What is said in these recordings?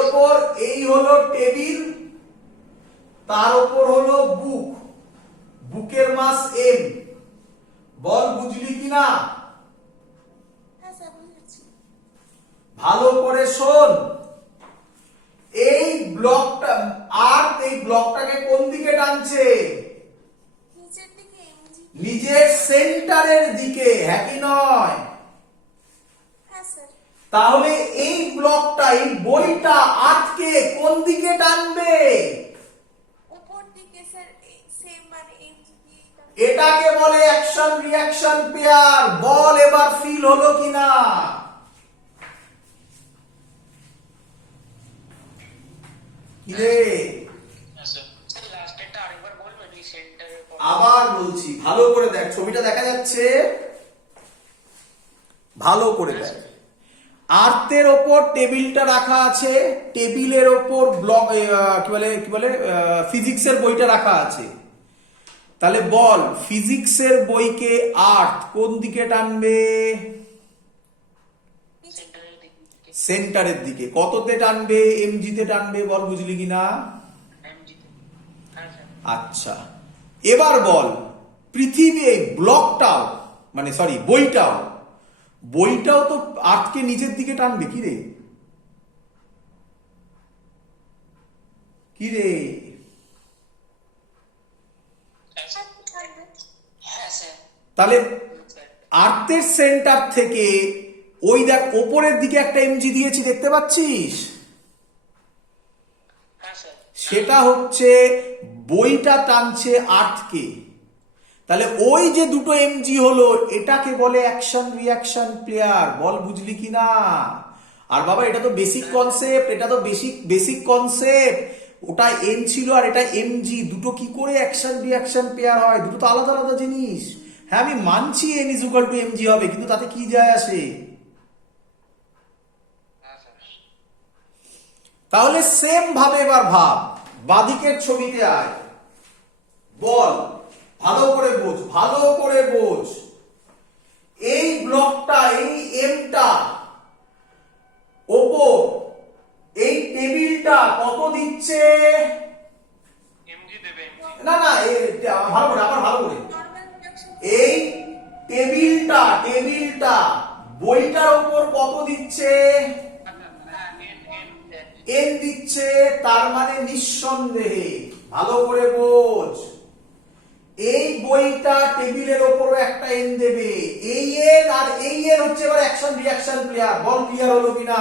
ওপর এই হলো টেবিল, তার ওপর হলো বুক, বুকের মাস এম। বল বুঝলি কিনা? ভালো করে শোন, এই ব্লকটা আর্থ এই ব্লকটাকে কোন দিকে টানছে? নিজের সেন্টারের দিকে, হ্যাঁ কি নয়? তাহলে এই ব্লকটা এই বইটা আর্থকে কোন দিকে টানবে? এটাকে বলে অ্যাকশন রিঅ্যাকশন পেয়ার। বল এবার ফিল হলো কিনা? কিরে আবার বলছি, ভালো করে দেখ, ছবিটা দেখা যাচ্ছে? ভালো করে দেখ। আর্থের ওপর টেবিলটা রাখা আছে, টেবিলের ওপর ব্লক কি বলে ফিজিক্সের বইটা রাখা আছে। তাহলে বল ফিজিক্সের বইকে আর্থ কোন দিকে টানবে? সেন্টারের দিকে। কততে টানবে? এমজি তে টানবে। বল বুঝলি কিনা? আচ্ছা, এবার বল পৃথিবী এই ব্লকটাও মানে সরি বইটাও তো আর্থকে নিচের দিকে টানবে। কি রে কি রে তাহলে আর্থের সেন্টার থেকে ওই দেখ ওপরের দিকে একটা এমজি দিয়েছি, দেখতে পাচ্ছিস? সেটা হচ্ছে বইটা টানছে আর্থকে। তাহলে ওই যে দুটো এমজি হলো, এটাকে বলে অ্যাকশন রিঅ্যাকশন প্লেয়ার। বল বুঝলি কিনা? আর বাবা এটা তো বেসিক কনসেপ্ট, এটা তো বেসিক কনসেপ্ট। ওটা এন ছিল আর এটা এমজি, দুটো কি করে অ্যাকশন রিঅ্যাকশন পেয়ার হয়? দুটো তো আলাদা আলাদা জিনিস। হ্যাঁ আমি মানছি N is equal to MG হবে, কিন্তু তাতে কি যায় আসে? তাহলে সেম ভাবে এবার ভাব, বাদিকের ছবিতে আয়। বল ভালো করে বোঝ, ভালো করে বোঝ। এই ব্লকটা এই এমটা ওপর এই টেবিলটা কত দিচ্ছে? না না ভালো করে, আবার ভালো করে। এই টেবিলটা বইটার ওপর কত দিচ্ছে? এন দিচ্ছে। তার মানে নিঃসন্দেহে, ভালো করে বোঝ, এই বইটা টেবিলের ওপর একটা এন দেবে। এই এন আর এই এন হচ্ছে এবার অ্যাকশন রিঅ্যাকশন প্লেয়ার। বল ক্লিয়ার হলো কিনা?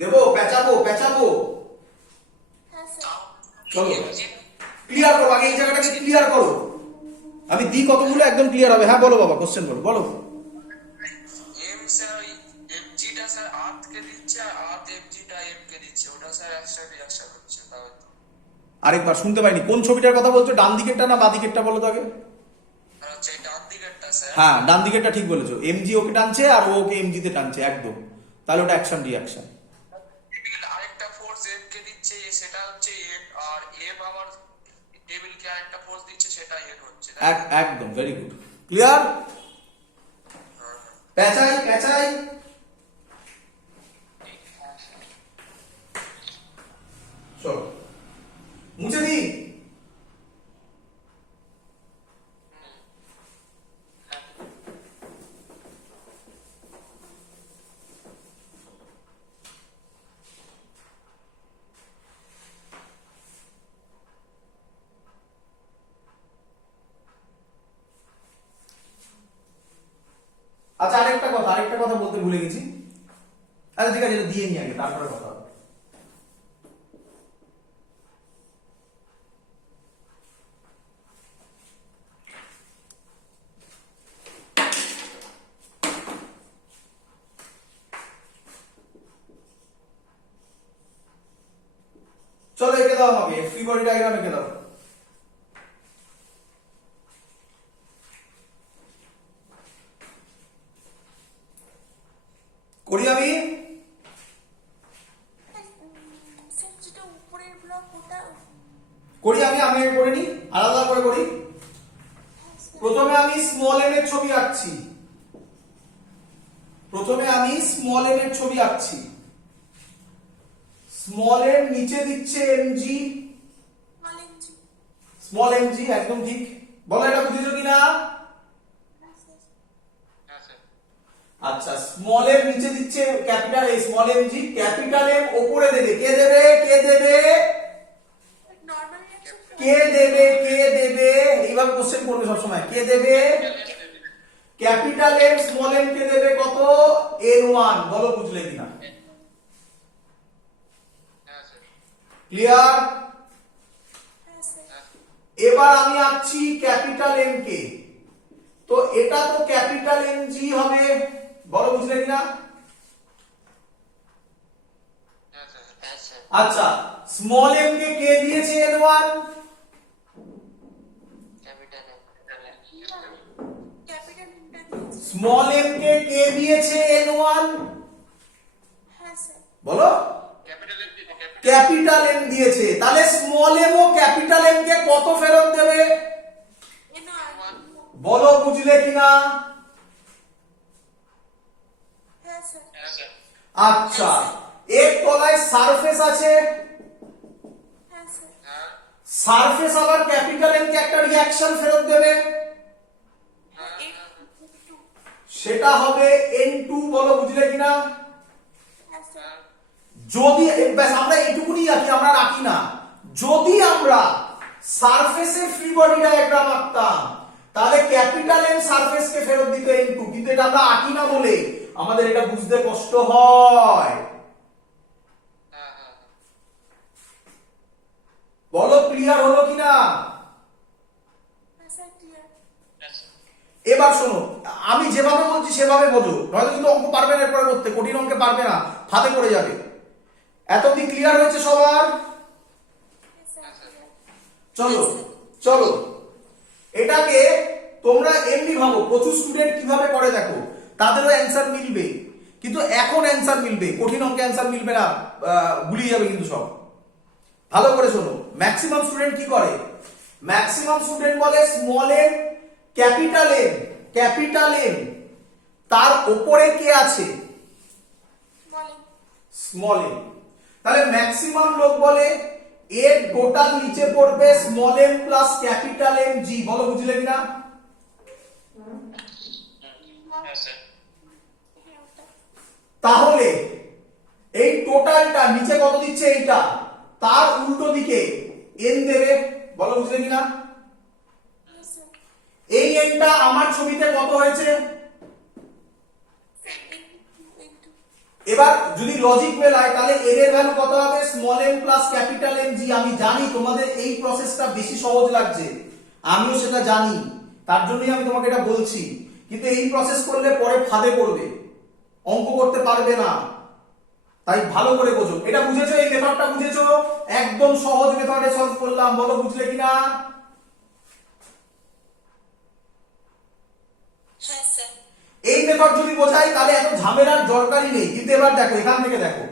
দেবো পেঁচাবো? চলো ক্লিয়ার করো, আগে এই জায়গাটাকে ক্লিয়ার করো। আমি দিই কতগুলো, একদম ক্লিয়ার হবে। হ্যাঁ বলো বাবা, কোশ্চেন বলো। বলো আরেকবার শুনতে পাইনি, কোন ছবিটার কথা বলছো? ডান দিকেরটা না বাঁ দিকেরটা বলো তো আগে। হ্যাঁ ডান দিকেরটা ঠিক বলেছো, এমজি ওকে টানছে আর ও ওকে এমজি তে টানছে, একদম। তাহলে ওটা অ্যাকশন রিঅ্যাকশন। আরেকটা ফোর্স এফ কে দিচ্ছে, সেটা হচ্ছে এফ, আর এফ আবার টেবিলকে আরেকটা ফোর্স দিচ্ছে, সেটা এফ হচ্ছে। একদম ভেরি গুড, ক্লিয়ার। পেঁচাই চলো মুছে দিই। আচ্ছা আরেকটা কথা বলতে ভুলে গেছি। আচ্ছা ঠিক আছে, এটা দিয়ে নি আগে, তারপরে কথা হবে। চলো এঁকে দাও আমাকে, ফ্রি বডি ডায়াগ্রাম এঁকে দাও। করি আমি? আমি করে নি, আলাদা করে করি। প্রথমে আমি স্মল এম এর ছবি আঁকছি। স্মল এম এর ছবি আঁকছি, স্মল এম নিচে দিচ্ছে এমজি, স্মল এমজি একদম ঠিক। বলো এটা বুঝেছো কিনা? হ্যাঁ স্যার। আচ্ছা, স্মল এম নিচে দিচ্ছে capital A, small M G, capital M উপরে দেবে, কে দেবে? কে দেবে? কে দেবে? কে দেবে? এইভাবে কোশ্চেন করবে সবসময়, কে দেবে? ক্যাপিটাল এম স্মল এম কে দেবে কত? n1। বলো বুঝলে কিনা? হ্যাঁ স্যার। ক্লিয়ার? এবার আমি আঁকছি ক্যাপিটাল এম কে, তো এটা তো ক্যাপিটাল এম জি হবে। বলো বুঝলে কিনা? হ্যাঁ স্যার। আচ্ছা, স্মল এম কে কে দিয়েছে n1? স্মল এম কে কে দিয়েছে n1? বলো। ক্যাপিটাল এম দিয়েছে, ক্যাপিটাল এম দিয়েছে, তাহলে স্মল এম ও ক্যাপিটাল এম কে কত ফেরত দেবে? বলো বুঝলে কিনা? হ্যাঁ স্যার। আচ্ছা, এর তলায় সারফেস আছে, হ্যাঁ। সারফেস আবার ক্যাপিটাল এম কে একটা রিঅ্যাকশন ফেরত দেবে, সেটা হবে n2। বলো বুঝলে কিনা? যদি ব্যাস আমরা এটুকুনি আঁকি, আমরা রাখি না। যদি আমরা সারফেসে ফ্রি বডি ডায়াগ্রাম আঁকতাম, তাহলে ক্যাপিটাল এম সারফেস কে ফেরত দিত n2, কিন্তু এটা আমরা আঁকি না বলে আমাদের এটা বুঝতে কষ্ট হয়। বলো ক্লিয়ার হলো কিনা? এবার শোনো, আমি যেভাবে বলছি সেভাবে বোঝো, নয়তো কিন্তু অঙ্ক পারবে না, এরপরে করতে কঠিন অঙ্কে পারবে না, ফাঁদে পড়ে যাবে। এতদিন ক্লিয়ার হয়েছে সবার? চলো চলো, এটাকে তোমরা এমনি ভাবো, প্রচুর স্টুডেন্ট কিভাবে করে দেখো, তাদেরও অ্যান্সার মিলবে, কিন্তু এখন অ্যান্সার মিলবে, কঠিন অঙ্কে অ্যান্সার মিলবে না, গুলিয়ে যাবে কিন্তু সব। ভালো করে শোনো, ম্যাক্সিমাম স্টুডেন্ট কি করে? ম্যাক্সিমাম স্টুডেন্ট বলে small M capital M, capital M তার উপরে কে আছে? Small M. তাহলে ম্যাক্সিমাম লোক বলে এর টোটাল নিচে পড়বে small M plus capital M G. বলো বুঝলে কিনা? তাহলে এই টোটালটা নিচে কত দিচ্ছে? এইটা তার উল্টো দিকে এন দেবে। বলো বুঝলে কিনা? এই এনটা আমার ছবিতে কত হয়েছে? এবার যদি লজিক মেলায়, তাহলে এর এর ভ্যালু কত হবে? Small M plus capital M G. আমি জানি তোমাদের এই প্রসেসটা বেশি সহজ লাগছে, আমিও সেটা জানি, তার জন্যই আমি তোমাকে এটা বলছি, কিন্তু এই প্রসেস করলে পরে ফাঁদে পড়বে, অঙ্ক করতে পারবে না। তাই ভালো করে বোঝো। এটা বুঝেছো? এই মেথডটা বুঝেছো? একদম সহজ মেথডে সলভ করলাম। বলো বুঝলে কিনা? এই মেথড যদি বোঝাই তাহলে এত ঝামেলার দরকারই নেই। কিন্তু এবার দেখো, এখান থেকে দেখো,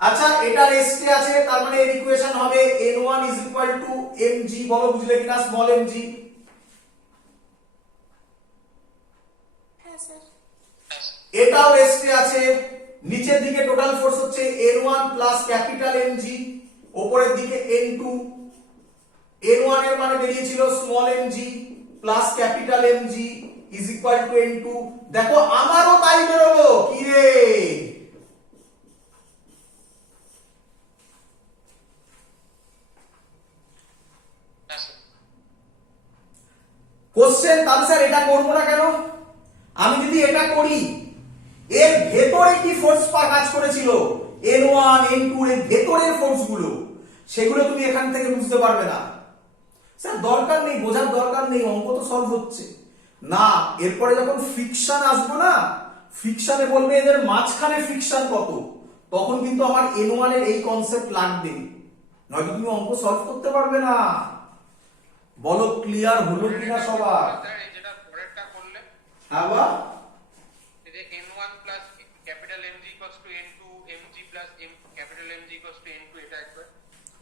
আচ্ছা এটা রেস্টে আছে, তার মানে এর ইকুয়েশন হবে n1 mg। বলো বুঝলে কিনা? Small mg। এটাও রেস্টে আছে, নিচের দিকে টোটাল ফোর্স হচ্ছে n1 প্লাস ক্যাপিটাল mg, উপরের দিকে n2। n1 এর মানে বেরিয়েছিল small mg plus capital mg is equal to n2। দেখো আমারও তাই বেরোলো। কি রে? কোশ্চেন, তাহলে স্যার এটা করবো না কেন? আমি যদি এটা করি, এর ভেতরে কি ফোর্স কাজ করেছিল? n1 n2 এর ভেতরের ফোর্স গুলো, সেগুলো তুমি এখান থেকে বুঝতে পারবে না। স্যার দরকার নেই, বোঝার দরকার নেই, অঙ্ক তো সলভ হচ্ছে না। এরপরে যখন ফ্রিকশন আসবো না, ফ্রিকশনে বলবে এদের মাঝখানে ফ্রিকশন কত, তখন কিন্তু আমার n1 এর এই কনসেপ্ট লাগবে, নয়তো তুমি অঙ্ক সলভ করতে পারবে না। বলো ক্লিয়ার হলো কিনা সবার? যেটা পরেরটা করলে আবার n1 plus capital mg equals to n2 mg plus capital mg equals to n2, এটা একবার।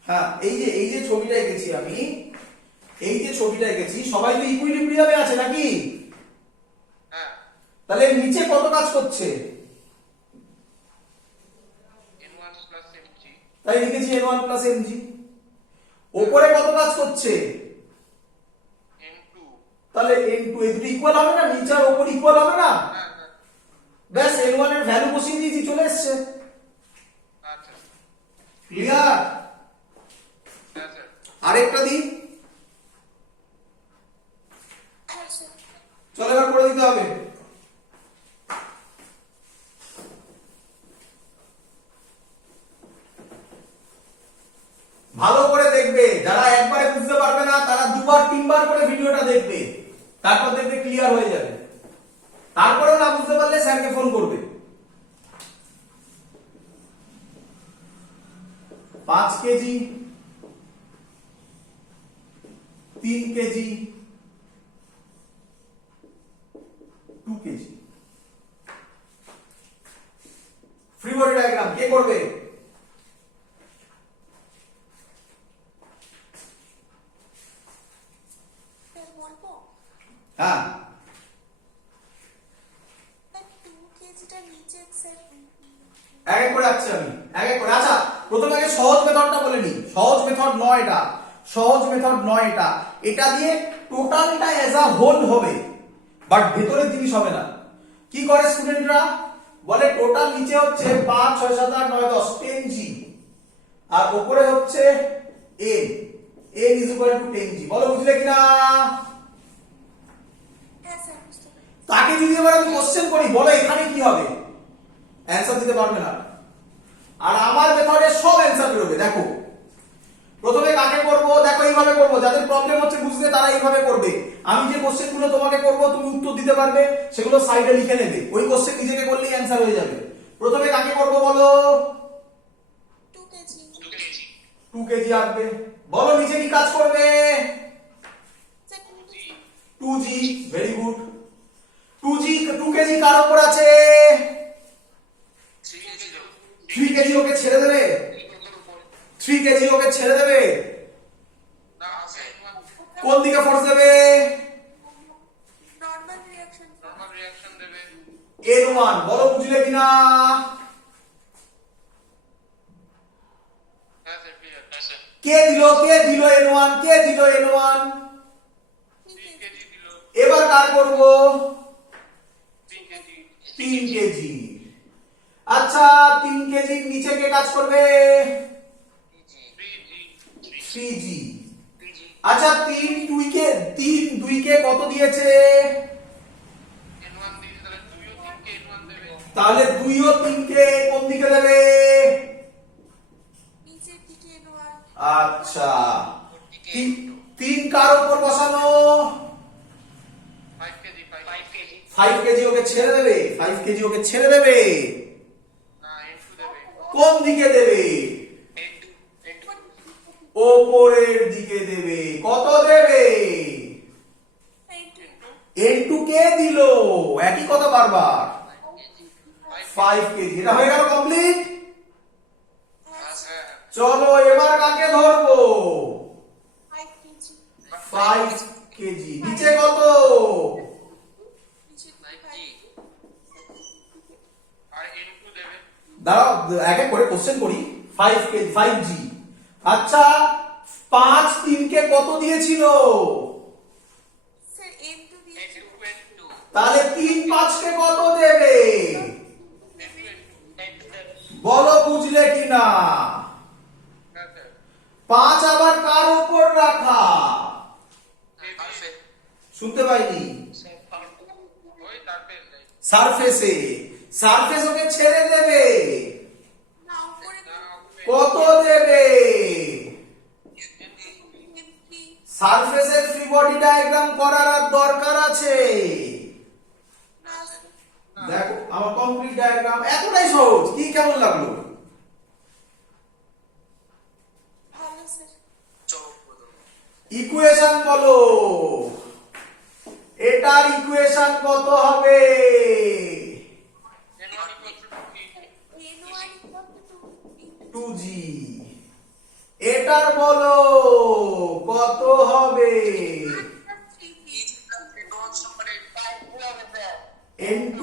হ্যাঁ, এই যে ছবিটা এঁকেছি আমি, এই যে ছবিটা এঁকেছি, সবাই তো ইকুইলিব্রিয়ামে আছে নাকি? হ্যাঁ। তাহলে নিচে কত কাজ করছে? প্লাস এমজি তাই লিখেছি n1 প্লাস mg। ওপরে কত কাজ করছে? n2। তাহলে n2, এই দুটো ইকুয়াল হবে না, নিচে আর ওপর ইকুয়াল হবে না? হ্যাঁ হ্যাঁ ব্যাস n1 এর ভ্যালু বসিয়ে দিয়েছি, চলে এসেছে। আচ্ছা ক্লিয়ার? হ্যাঁ স্যার আরেকটা দিই, চলো এবার করে দিতে হবে। ভালো করে দেখবে, যারা একবারে বুঝতে পারবে না তারা দুবার তিনবার করে ভিডিওটা দেখবে, তারপর দেখবে ক্লিয়ার হয়ে যাবে। তারপরেও না বুঝতে পারলে স্যারকে ফোন করবে। 5 kg, 3 kg, 2 kg. Free body diagram কে করবে? হ্যাঁ, এক এক করে আসছি আমি, এক এক করে। আচ্ছা, প্রথমে আগে সহজ মেথডটা বলে নি। সহজ মেথড নয় এটা, সহজ মেথড নয় এটা। এটা দিয়ে টোটালটা এজ আ হোল হবে, বাট ভেতরের জিনিস হবে না। কি করে স্টুডেন্টরা? বলে টোটাল নিচে হচ্ছে 5 6 7 8 9 10 10g, আর উপরে হচ্ছে n, n is equal to 10g। বলো বুঝলে কিনা? তাকে যদি এবার আমি কোশ্চেন করি, বলো এখানে কি হবে, অ্যানসার দিতে পারবে না। আর আমার মেথডে সব অ্যানসার বেরোবে। দেখো প্রথমে কাকে করব, দেখো এইভাবে করব। যাদের প্রবলেম হচ্ছে বুঝতে, তারা এইভাবে করবে। আমি যে কোশ্চেনগুলো তোমাকে করব, তুমি উত্তর দিতে পারবে, সেগুলো সাইডে লিখে নেবে। ওই কোশ্চেন নিজেকে করলেই অ্যানসার হয়ে যাবে। প্রথমে কাকে করব বলো? 2 কেজি আসবে। বলো নিচে কি কাজ করবে? 2g। Very good. 2 কেজি কার উপর আছে? 3 কেজি। ওকে ছেড়ে দেবে? 3 কেজি ওকে ছেড়ে দেবে? কোন দিকে ফোর্স দেবে? নরমাল রিঅ্যাকশন দেবে n1। বলো বুঝলে কিনা? হ্যাঁ স্যার ক্লিয়ার হ্যাঁ স্যার কে দিল n1? কে দিল n1? 3 কেজি দিল এবার কার করব? 3 কেজি 3 কেজি। আচ্ছা, 3 কেজির নিচে কে কাজ করবে? 3g। আচ্ছা, 3 2 কে কত দিয়েছে? n1 দিয়েছে, তাহলে 2 ও 3 কে n1 দেবে। তাহলে 2 ও 3 কে কোন দিকে দেবে? আচ্ছা, 3 কার উপর বসানো? 5 কেজি 5 কেজি ওকে ছেড়ে দেবে? 5 কেজি ওকে ছেড়ে দেবে? না n2 দেবে। কোন দিকে দেবে? n2 ওপরের দিকে দেবে। কত দেবে? n2 কে দিল? একই কথা বারবার। 5 কেজি। এটা হয়ে গেল কমপ্লিট। হ্যাঁ চলো এবার কাকে ধরবো? 5 কেজি। নিচে কত? আর n2 দেবে। দাঁড়াও এক এক করে কোশ্চেন করি। 5 কেজি, 5g। আচ্ছা, 5 3 কে কত দিয়েছিল? তাহলে 3 5 কে কত দেবে? বলো বুঝলে কিনা? 5 আবার কার উপর রাখা? শুনতে পাইনি। সারফেসে। সারফেস ওকে ছেড়ে দেবে? কত দেবে? সারফেসের ফ্রি বডি ডায়াগ্রাম করার আর দরকার আছে? দেখো আমার কমপ্লিট ডায়াগ্রাম এতটাই সহজ। কি কেমন লাগলো? ইকুয়েশন বলো। এটার ইকুয়েশন কত হবে? n1 2g। এটার বলো কত হবে? n2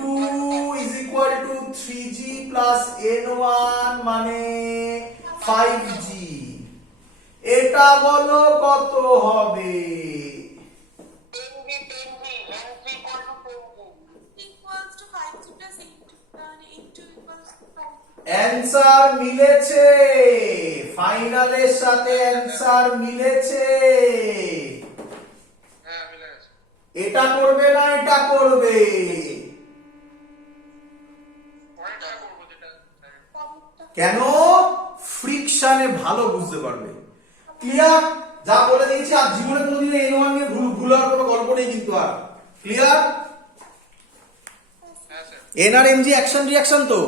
is equal to 3g। 3g plus n1 মানে 5g। এটা বলো কত হবে? অ্যান্সার মিলেছে, ফাইনালের সাথে অ্যান্সার মিলেছে। হ্যাঁ মিলে গেছে। এটা করবে না এটা করবে? পরেরটা করবো যেটা কেন? ফ্রিকশনে ভালো বুঝতে পারবে। ক্লিয়ার? যা বলে দিয়েছি, আর জীবনে কোনোদিন n1 নিয়ে ভুল হওয়ার কোনো গল্প নেই কিন্তু। আর ক্লিয়ার? হ্যাঁ স্যার। এন আর এম জি অ্যাকশন রিয়াকশন তো?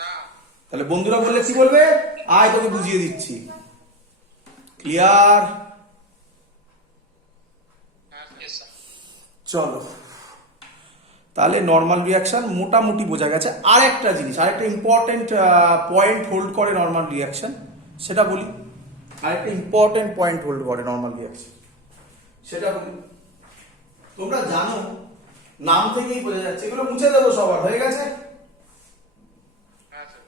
না তাহলে বন্ধুরা বললে কি বলবে? আয় তোকে বুঝিয়ে দিচ্ছি। ক্লিয়ার? হ্যাঁ স্যার। চলো, তাহলে নর্মাল রিয়াকশন মোটামুটি বোঝা গেছে। আর একটা জিনিস, আরেকটা ইম্পর্টেন্ট পয়েন্ট হোল্ড করে নর্মাল রিয়াকশন, সেটা বলি। আরেকটা ইম্পর্টেন্ট পয়েন্ট হোল্ড করে নর্মাল রিয়াকশন, সেটা বলি। তোমরা জানো, নাম থেকেই বোঝা যাচ্ছে। এগুলো মুছে দেবো সবার, হয়ে গেছে? হ্যাঁ স্যার।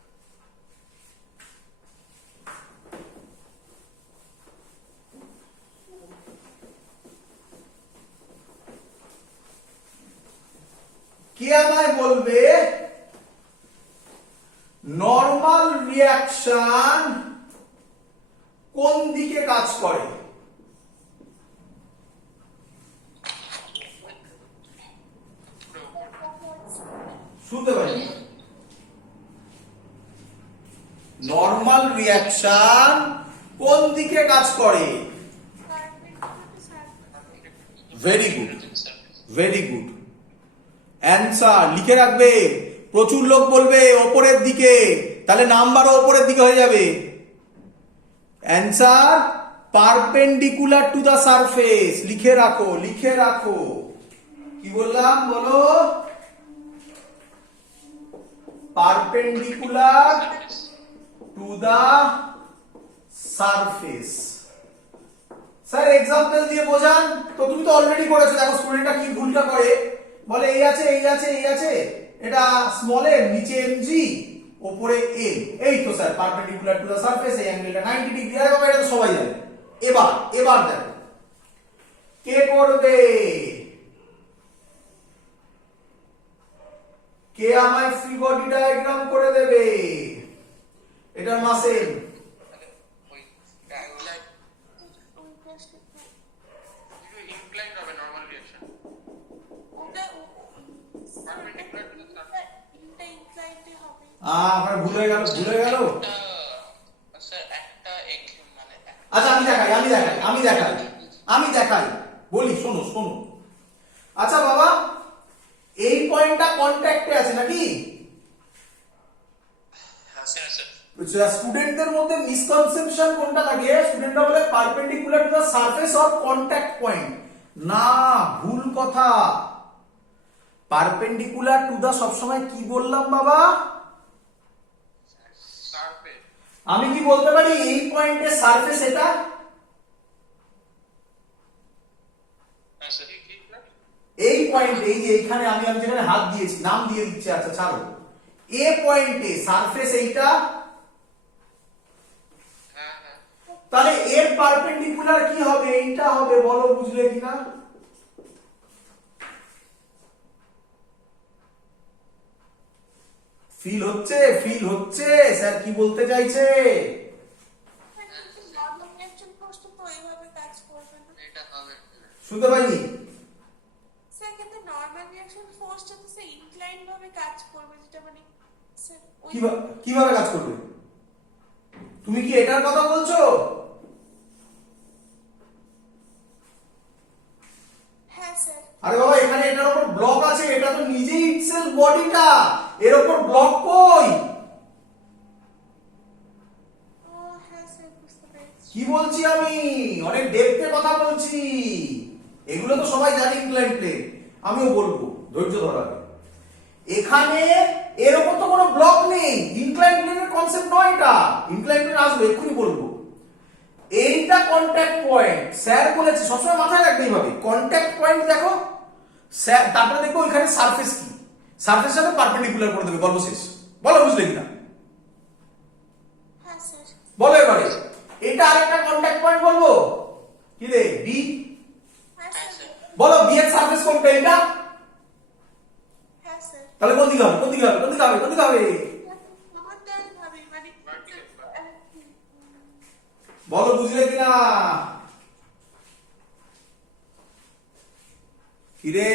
কে আমায় বলবে নর্মাল রিয়াকশন কোন দিকে কাজ করে? শুনতে পাই? নর্মাল রিয়াকশন কোন দিকে কাজ করে? Very good, very good. Answer লিখে রাখবে। প্রচুর লোক বলবে ওপরের দিকে, তাহলে নাম্বারও ওপরের দিকে হয়ে যাবে। Answer perpendicular to the surface. লিখে রাখো, লিখে রাখো। কি বললাম বলো? Perpendicular to the surface. Sir example দিয়ে বোঝান। তো তুমি তো অলরেডি করেছো। দেখো স্টুডেন্টটা কি ভুলটা করে, বলে এই আছে এই আছে এই আছে, এটা স্মল এম, নিচে এমজি, উপরে এম। এই তো sir perpendicular to the surface, এই অ্যাঙ্গেলটা 90 ডিগ্রি। আরে বাবা, এটা তো সবাই জানে। এবার এবার দেখো কে করবে। কে আমায় ফ্রি বডি ডায়াগ্রাম করে দেবে? এটার মাসেল ইনক্লাইন্ড হবে normal reaction. Perpendicular to the আমার ভুল হয়ে গেল, ভুল হয়ে গেল। স্যার একটা এক মানে আচ্ছা আমি দেখাই, আমি দেখাই, আমি দেখাই, আমি দেখাই, বলি শোনো শোনো। আচ্ছা বাবা, এই পয়েন্টটা কন্ট্যাক্টে আছে নাকি? হ্যাঁ স্যার। স্টুডেন্টদের মধ্যে মিসকনসেপশন কোনটা থাকে? স্টুডেন্টরা বলে perpendicular to the surface or contact point. না, ভুল কথা। পারপেন্ডিকুলার টু দা সবসময় কি বললাম বাবা? সারফেস। আমি কি বলতে পারি এই পয়েন্টের সারফেস এটা? হ্যাঁ স্যার। কি এই পয়েন্ট, এই যে এইখানে আমি যেখানে হাত দিয়েছি, নাম দিয়ে দিচ্ছি, আচ্ছা ছাড়ো। এ পয়েন্টে সারফেস এইটা, হ্যাঁ হ্যাঁ। তাহলে এর পারপেন্ডিকুলার কি হবে? এইটা হবে। বলো বুঝলে কিনা? ফিল হচ্ছে? ফিল হচ্ছে স্যার কি বলতে চাইছে? এটা হবে। শুনতে পাইনি? কিভাবে কাজ করবে? তুমি কি এটার কথা বলছো? আরে বাবা, এখানে এটার উপর ব্লক আছে, এটা তো নিজেই ইটসেলফ বডিটা, এর উপর ব্লক কই? কি বলছি আমি? অনেক ডেপথে কথা বলছি। এগুলো তো সবাই জানি ইনক্লাইন্ড প্লেন, আমিও বলবো, ধৈর্য ধরা। এখানে এর উপর তো কোনো ব্লক নেই। ইনক্লাইন্ড প্লেনের কনসেপ্ট নয় এটা। ইনক্লাইন্ড প্লেন আসবে, এক্ষুনি বলবো। এইটা কন্টাক্ট পয়েন্ট, স্যার বলেছে, সবসময় মাথায় রাখবে এইভাবে। কন্টাক্ট পয়েন্ট দেখো, তারপরে দেখো ওইখানে সারফেস কি। সারফেসের সাথে পারপেন্ডিকুলার করে দেবে, গল্প শেষ। বলো বুঝলে কিনা? হ্যাঁ স্যার। বলো এবারে, এটা আরেকটা কন্টাক্ট পয়েন্ট বলবো কি রে, বি। হ্যাঁ স্যার। বলো বি এর সারফেস কোনটা? এটা। হ্যাঁ স্যার। তাহলে কোন দিকে হবে, কোন দিকে হবে, কোন দিকে হবে, কোন দিকে হবে? সমান্তরাল ভাবে মানে বলো বুঝলে কিনা? কিরে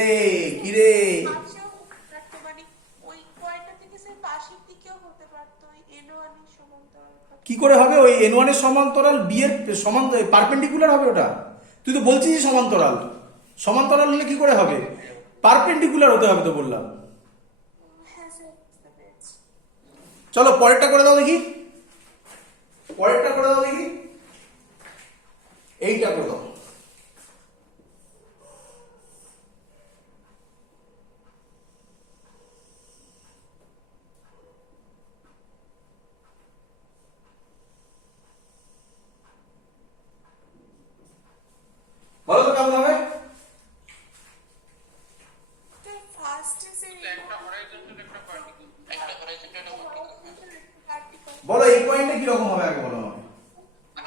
কিরে, পাশেও হতে পারতো, মানে ওই পয়েন্টটা থেকে স্যার পাশের দিকেও হতে পারতো, ওই N1 এর সমান্তরাল ভাবে। কি করে হবে? ওই N1 এর সমান্তরাল বি এর সমান্তরাল পারপেন্ডিকুলার হবে ওটা। তুই তো বলছিস সমান্তরাল, সমান্তরাল হলে কি করে হবে? পারপেন্ডিকুলার হতে হবে তো বললাম। হ্যাঁ স্যার, বুঝতে পেরেছি। চলো পরেরটা করে দাও দেখি, পরেরটা করে দাও দেখি, এইটা করে দাও। বলো তো কেমন হবে? স্যার ফার্স্টে স্যার একটা horizontal একটা vertical, একটা horizontal একটা vertical। ভার্টিক্যাল। বলো এই পয়েন্টে কি রকম হবে আগে বলো আমাকে।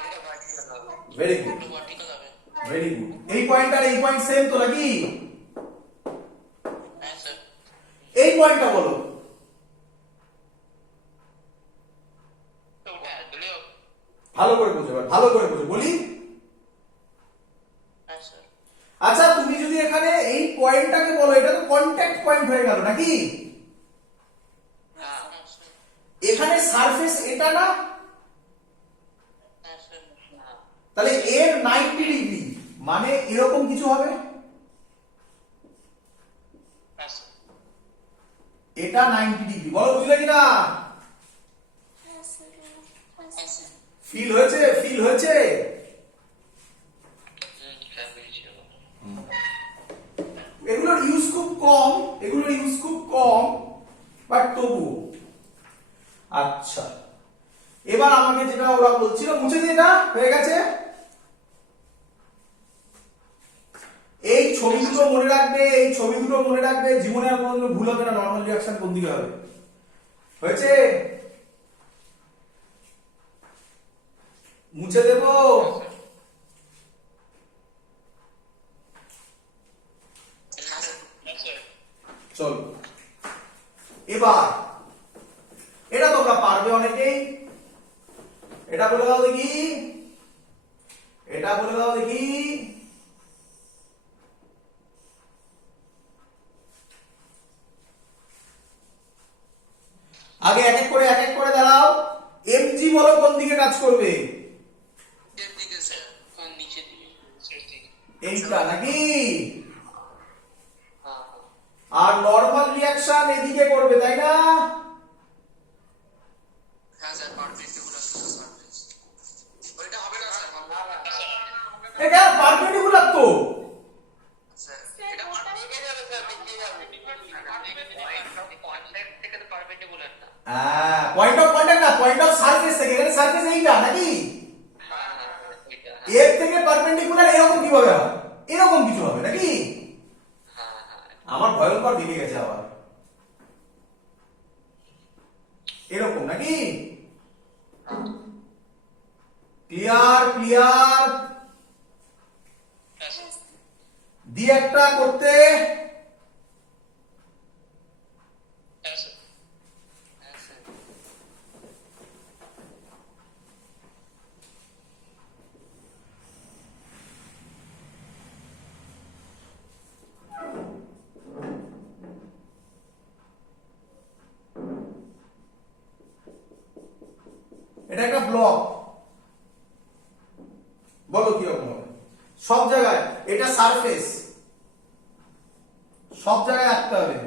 এটা vertical হবে। ভেরি গুড, এটা vertical হবে। Very good. এই পয়েন্ট আর এই পয়েন্ট সেম তো নাকি? হ্যাঁ স্যার। এই পয়েন্টটা বলো। তো ওটা আসলে ভালো করে বোঝো, এবার ভালো করে বোঝো বলি। হ্যাঁ স্যার। আচ্ছা তুমি যদি এখানে এই পয়েন্টটাকে বলো, এটা তো কন্টাক্ট পয়েন্ট হয়ে গেল নাকি? হ্যাঁ স্যার। এখানে সারফেস এটা না, হ্যাঁ স্যার। হ্যাঁ। তাহলে এর 90 ডিগ্রি মানে এরকম কিছু হবে। হ্যাঁ স্যার। এটা 90 ডিগ্রি, বলো বুঝলে কিনা? হ্যাঁ স্যার। হ্যাঁ হ্যাঁ স্যার। স্যার। ফিল হয়েছে, ফিল হয়েছে। স্যার বুঝেছি। এগুলোর ইউজ খুব কম, এগুলোর ইউজ খুব কম, বাট তবু। আচ্ছা এবার আমাকে যেটা ওরা বলছিল মুছে দিয়ে, না হয়ে গেছে। এই ছবি দুটো মনে রাখবে, এই ছবি দুটো মনে রাখবে, জীবনে আর কোনোদিন ভুল হবে না। নর্মাল রিঅ্যাকশন কোন দিকে হবে? হয়েছে? মুছে দেবো? হ্যাঁ স্যার। চলো এবার এটা তোমরা পারবে অনেকেই। এটা বলে দাও দেখি, এটা বলে দাও দেখি। আগে এক এক করে দাঁড়াও। এমজি বলো কোন দিকে কাজ করবে? এর দিকে স্যার, কোন নিচের দিকে, শেষ দিকে। এইটা নাকি? হ্যাঁ। আর নরমাল রিঅ্যাকশন এদিকে করবে তাই না? হ্যাঁ sir, perpendicular to the surface. ওইটা হবে না স্যার, হবে না। এটা পারপেন্ডিকুলার তো। স্যার এটা দিকে যাবে স্যার, দিকে যাবে। কন্টাক্ট থেকে তো পারপেন্ডিকুলার না। হ্যাঁ, পয়েন্ট অফ কন্টাক্ট না, পয়েন্ট অফ সারফেস থেকে। এখানে সারফেস এইটা নাকি? হ্যাঁ হ্যাঁ ওইটা। এর থেকে পারপেন্ডিকুলার এরকম কিভাবে হয়? এরকম কিছু হবে নাকি? হ্যাঁ হ্যাঁ। আমার ভয়ঙ্কর দিকে গেছে আবার। এরকম নাকি? Clear clear. হ্যাঁ স্যার। দি একটা করতে। হ্যাঁ স্যার। হ্যাঁ স্যার। এটা একটা ব্লক, বলো কি রকম হবে? সব জায়গায় এটা সারফেস, সব জায়গায় রাখতে হবে।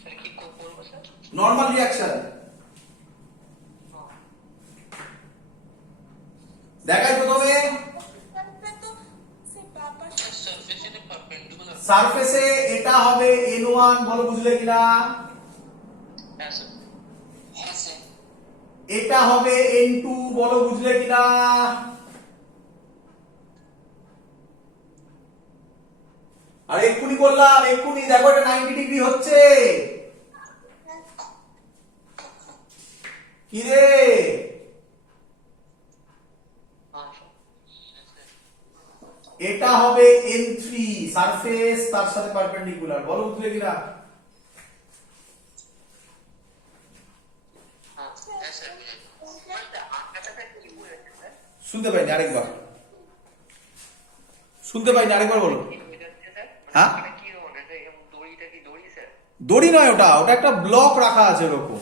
স্যার কি করবো স্যার? নর্মাল রিঅ্যাকশন দেখাই প্রথমে। এটা তো স্যার বাবা সারফেসে তো পারপেন্ডিকুলার। সারফেসে এটা হবে N1, বলো বুঝলে কিনা? হ্যাঁ স্যার। হ্যাঁ স্যার। এটা হবে N2, বলো বুঝলে কিনা? আর এক্ষুনি বললাম, এক্ষুনি দেখো এটা 90 ডিগ্রি হচ্ছে। কি রে? এটা হবে N3 সারফেস, তার সাথে পারপেন্ডিকুলার। বলো বুঝলে কিনা? শুনতে পাইনি, আরেকবার শুনতে পাইনি, আরেকবার বলো। হ্যাঁ, দড়ি নয়, ওটা ওটা একটা ব্লক রাখা আছে এরকম।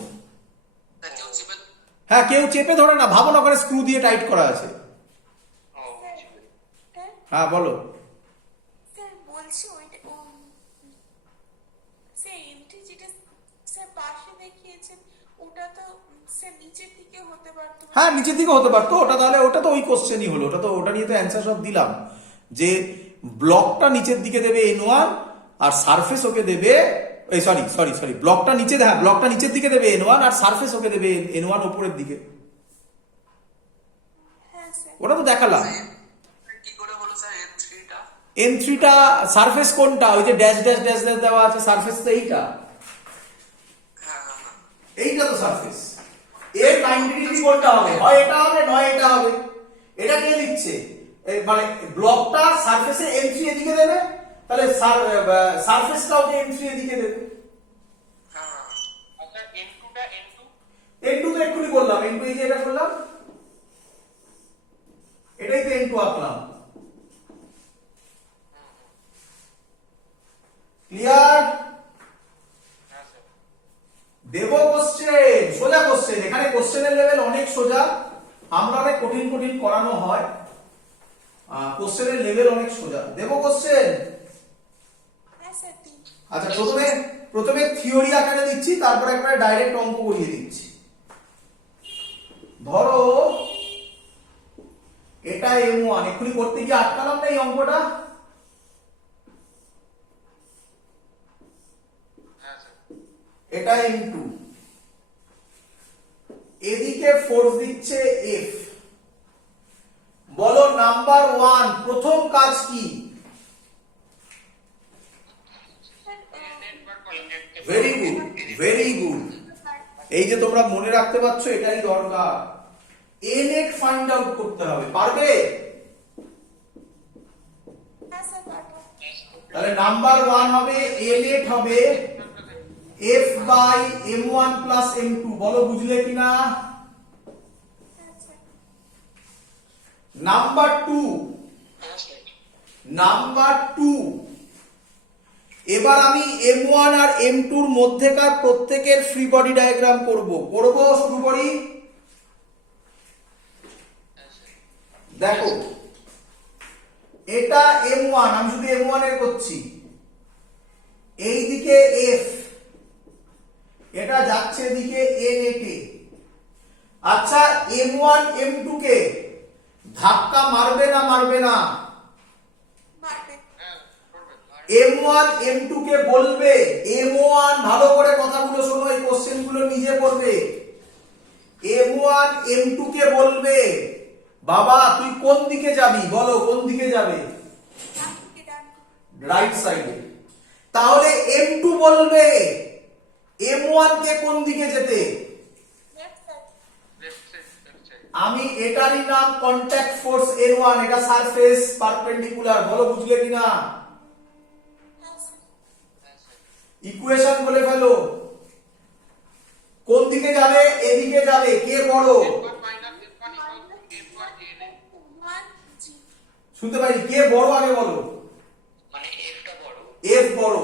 হ্যাঁ, কেউ চেপে ধরে না, ভাবো না করে স্ক্রু দিয়ে টাইট করা আছে। হ্যাঁ বলো। স্যার বলছি ওইটা স্যার এমটি যেটা স্যার পাশে দেখিয়েছেন ওটা তো স্যার নিচের দিকে হতে পারতো। হ্যাঁ, নিচের দিকে হতে পারতো ওটা, তাহলে ওটা তো ওই কোশ্চেনই হলো, ওটা তো ওটা নিয়ে তো অ্যান্সার সব দিলাম, যে ব্লকটা নিচের দিকে দেবে N1 আর সারফেস ওকে দেবে, এই সরি সরি সরি ব্লকটা নিচে, হ্যাঁ ব্লকটা নিচের দিকে দেবে N1 আর সারফেস ওকে দেবে N1 উপরের দিকে। হ্যাঁ স্যার। ওটা তো দেখালাম। কি করে হলো স্যার N3টা? N3টা সারফেস কোনটা? ওই যে ড্যাশ ড্যাশ ড্যাশ ড্যাশ দেওয়া আছে, সারফেস তো এইটা, হ্যাঁ হ্যাঁ হ্যাঁ। এইটা তো সারফেস। এর 90 ডিগ্রি কোনটা হবে? হয় এটা হবে নয় এটা হবে। এটা কে দিচ্ছে? মানে ব্লকটা সারফেসে N3 এদিকে দেবে, তাহলে সারফেসটাও N3 এদিকে দেবে। হ্যাঁ আচ্ছা N2টা N2 N2 তো এক্ষুনি বললাম, N2 এই যে এটা করলাম, এটাই তো N2 আঁকলাম। ক্লিয়ার? হ্যাঁ স্যার। দেব কোশ্চেন, সোজা কোশ্চেন, এখানে কোশ্চেনের লেভেল অনেক সোজা, আমরা অনেক কঠিন কঠিন করানো হয়, কোশ্চেনের লেভেল অনেক সোজা। দেব কোশ্চেন। হ্যাঁ স্যার দিন। আচ্ছা, প্রথমে প্রথমে থিওরি আকারে দিচ্ছি, তারপরে একবারে ডাইরেক্ট অঙ্ক করিয়ে দিচ্ছি। ধরো এটা M1, এক্ষুনি করতে গিয়ে আটকালাম না এই অঙ্কটা? হ্যাঁ স্যার। এটা M2, এদিকে ফোর্স দিচ্ছে F। বলো নাম্বার 1 প্রথম কাজ কি? Very good, very good. এই যে তোমরা মনে রাখতে পারছো, এটাই দরকার। A net ফাইন্ড আউট করতে হবে, পারবে? হ্যাঁ স্যার পারবো। তাহলে নাম্বার 1 হবে A net হবে F by M1 plus M2। বলো বুঝলে কিনা? হ্যাঁ স্যার। নাম্বার 2, নাম্বার 2, এবার আমি M1 আর M2 এর মধ্যেকার প্রত্যেকের ফ্রি বডি ডায়াগ্রাম করব। শুরু করি। দেখো এটা M1, আমি শুধু M1 এর করছি, এইদিকে F, এটা যাচ্ছে এদিকে N এ। আচ্ছা, M1 M2 কে ধাক্কা মারবে না মারবে না? মারবে। M1 M2 কে বলবে, M1 ভালো করে কথাগুলো শোনো, এই কোশ্চেনগুলো নিজে করবে। M1 M2 কে বলবে, বাবা তুই কোন দিকে যাবি? বলো কোন দিকে যাবে? ডান দিকে, ডান দিকে। রাইট সাইডে। তাহলে M2 বলবে M1 কে কোন দিকে যেতে? Left side. Left side. আমি এটারই নাম কন্টাক্ট ফোর্স N1, এটা সারফেস পারপেন্ডিকুলার। বলো বুঝলে কিনা? হ্যাঁ স্যার। ইকুয়েশন বলে ফেলো। কোন দিকে যাবে? এদিকে যাবে। কে বড়? শুনতে পারি, কে বড় আগে বলো। মানে F-টা বড়। F বড়।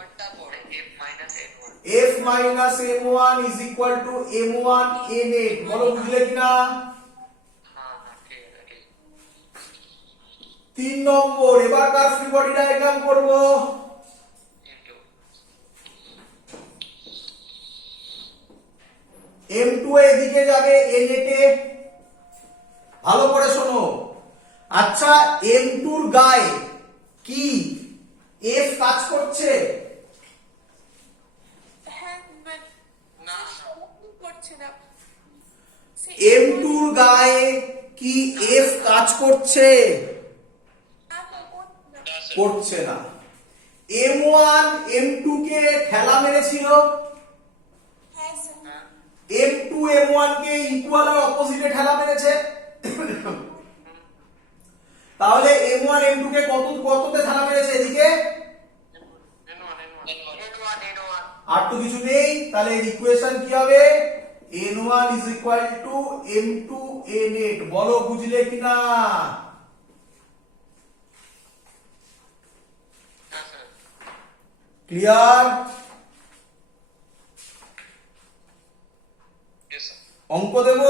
F-টা বড়। F minus N1। F minus M1 is equal to M1 N8। বলো বুঝলে কিনা? হ্যাঁ হ্যাঁ ঠিক আছে। 3 নম্বর, এবার কার ফ্রি বডি ডায়াগ্রাম করব? M2 এদিকে যাবে N8 এ। ভালো করে শোনো। আচ্ছা, M2 এর গায়ে কি F কাজ করছে? হ্যাঁ না, করছে না। M2 এর গায়ে কি F কাজ করছে? করছে না। M1 M2 কে ঠেলা মেরেছিল, হ্যাঁ sir. M2 M1 K equal আর অপোজিটে ঠেলা মেরেছে। তাহলে M1 M2 কে কততে ঠেলা মেরেছে এদিকে? আর তো কিছু নেই, তাহলে এর ইকুয়েশন কি হবে? n1 is equal to m2 n8। বলো বুঝলে কিনা? ক্লিয়ার? অঙ্ক দেব?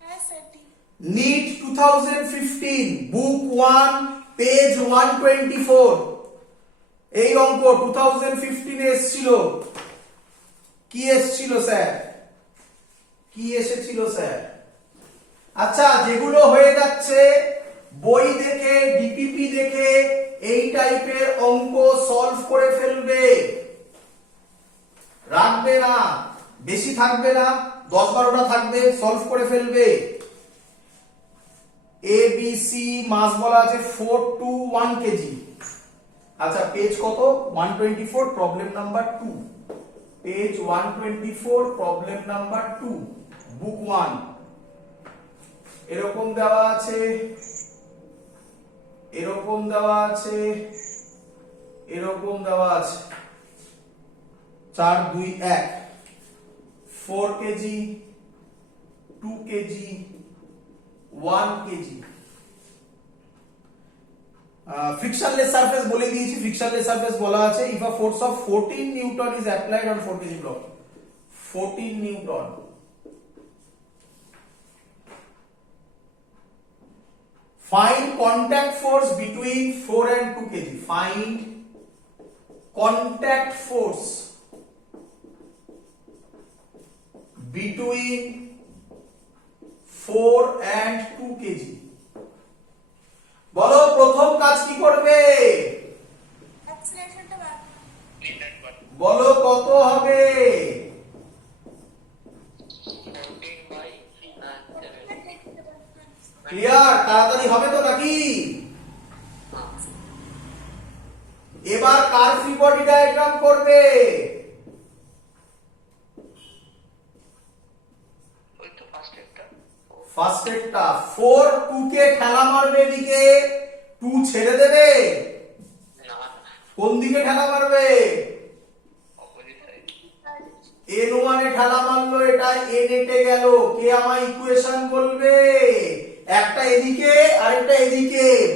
হ্যাঁ স্যার ঠিক। নিট 2015 বুক 1 পেজ 124। এই অঙ্ক 2015 এসেছিল। কি এসেছিল স্যার? কি এসেছিল স্যার? আচ্ছা, যেগুলো হয়ে যাচ্ছে বই দেখে ডিপিপি দেখে এই টাইপের অঙ্ক সলভ করে ফেলবে, রাখবে না, বেশি থাকবে না, 10-12টা থাকবে, সলভ করে ফেলবে। এ বি সি মাস বলা আছে 4 to 1 কেজি। আচ্ছা, পেজ কত? 124, problem number 2। Page 124, problem number 2, বুক 1। এরকম দেওয়া আছে, এরকম দেওয়া আছে, এরকম দেওয়া আছে 4 2 1, 4 KG, 2 KG, 1 KG. Frictionless surface বলে দিয়েছি, ফ্রিকশনলেস সারফেস বলা আছে if a force of 14 Newton is applied on 4 KG block. 14 Newton. Find contact force between 4 and 2 kg. Find contact force between 4 and 2 kg. বলো প্রথম কাজ কি করবে? অ্যাক্সিলারেশনটা বার করো। বলো কত হবে? ক্লিয়ার? তাড়াতাড়ি হবে তো নাকি? এবার কার ফ্রি বডি ডায়াগ্রাম করবে? ফার্স্ট একটা 4 2 কে ঠেলা মারবে এদিকে, 2 ছেড়ে দেবে? কোন দিকে ঠেলা মারবে? n1 এ ঠেলা মারলো, এটা n8 এ গেল। কে আমায় ইকুয়েশন বলবে? একটা এদিকে আরেকটা এদিকে।